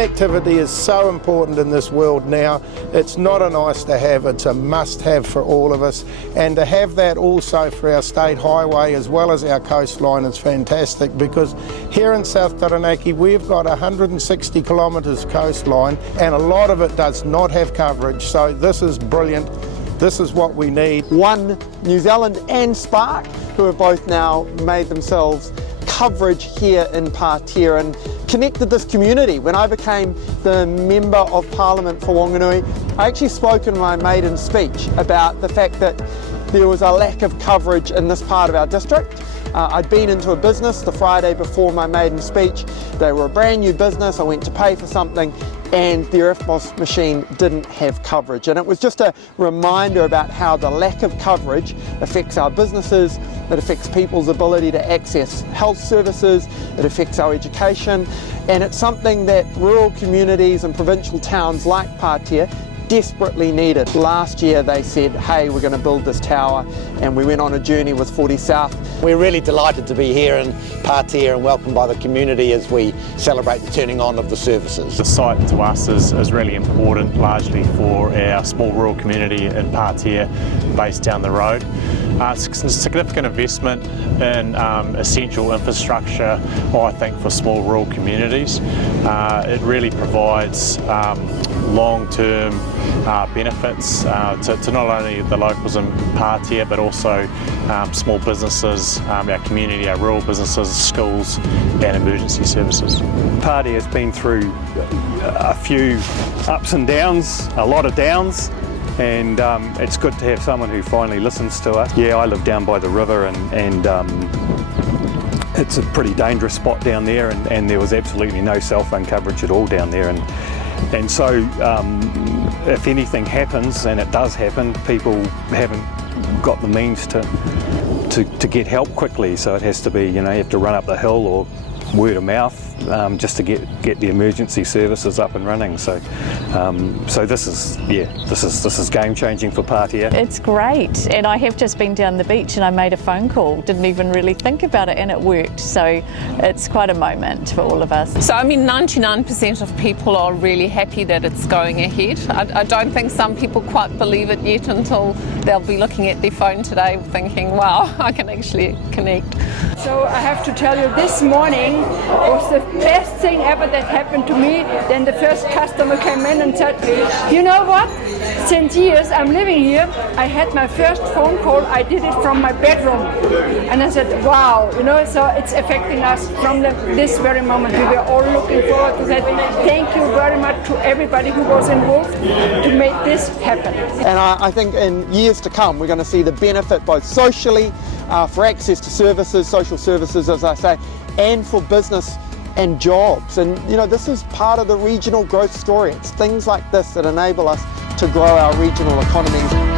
Connectivity is so important in this world now. It's not a nice to have, it's a must have for all of us. And to have that also for our state highway as well as our coastline is fantastic, because here in South Taranaki we've got 160 kilometres coastline and a lot of it does not have coverage, so this is brilliant. This is what we need. One, New Zealand and Spark, who have both now made themselves coverage here in Pātea and connected this community. When I became the Member of Parliament for Whanganui, I actually spoke in my maiden speech about the fact that there was a lack of coverage in this part of our district. I'd been into a business the Friday before my maiden speech. They were a brand new business. I went to pay for something and their IFMOS machine didn't have coverage. And it was just a reminder about how the lack of coverage affects our businesses, it affects people's ability to access health services, it affects our education, and it's something that rural communities and provincial towns like Pātea desperately needed. Last year they said, hey, we're going to build this tower, and we went on a journey with 40 South. We're really delighted to be here in Pātea and welcomed by the community as we celebrate the turning on of the services. The site to us is really important, largely for our small rural community in Pātea based down the road. Significant investment in essential infrastructure, I think, for small rural communities. It really provides long-term benefits to not only the locals in Pātea but also small businesses, our community, our rural businesses, schools and emergency services. Pātea has been through a few ups and downs, a lot of downs, and it's good to have someone who finally listens to us. Yeah, I live down by the river and it's a pretty dangerous spot down there, and there was absolutely no cell phone coverage at all down there, and so if anything happens, and it does happen, people haven't got the means to get help quickly, so it has to be, you have to run up the hill or word of mouth just to get the emergency services up and running. So this is game changing for Pātea. It's great, and I have just been down the beach and I made a phone call, didn't even really think about it, and it worked, so it's quite a moment for all of us. So 99% of people are really happy that it's going ahead. I don't think some people quite believe it yet until they'll be looking at their phone today thinking, wow, I can actually connect. So I have to tell you, this morning was the best thing ever that happened to me. Then the first customer came in and said, you know what, since years I'm living here, I had my first phone call, I did it from my bedroom. And I said, wow, so it's affecting us from this very moment. We were all looking forward to that. Thank you very much to everybody who was involved to make this happen. And I think in years to come we're going to see the benefit both socially, for access to services, social services as I say, and for business and jobs. And this is part of the regional growth story. It's things like this that enable us to grow our regional economies.